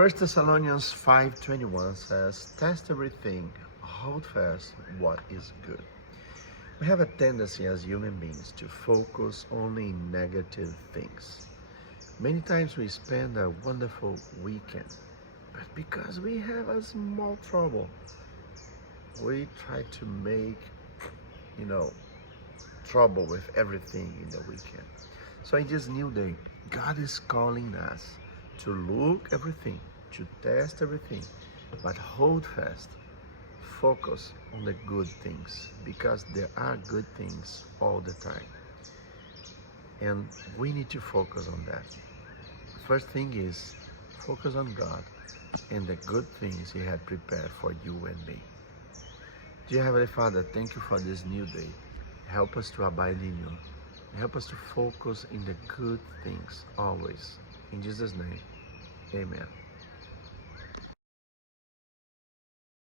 First Thessalonians 5:21 says, "Test everything, hold fast what is good." We have a tendency as human beings to focus only in negative things. Many times we spend a wonderful weekend, but because we have a small trouble, we try to make, you know, trouble with everything in the weekend. So in this new day, God is calling us to look everything, to test everything, but hold fast. Focus on the good things because there are good things all the time. And we need to focus on that. First thing is focus on God and the good things He had prepared for you and me. Dear Heavenly Father, thank you for this new day. Help us to abide in you. Help us to focus in the good things always. In Jesus' name, amen.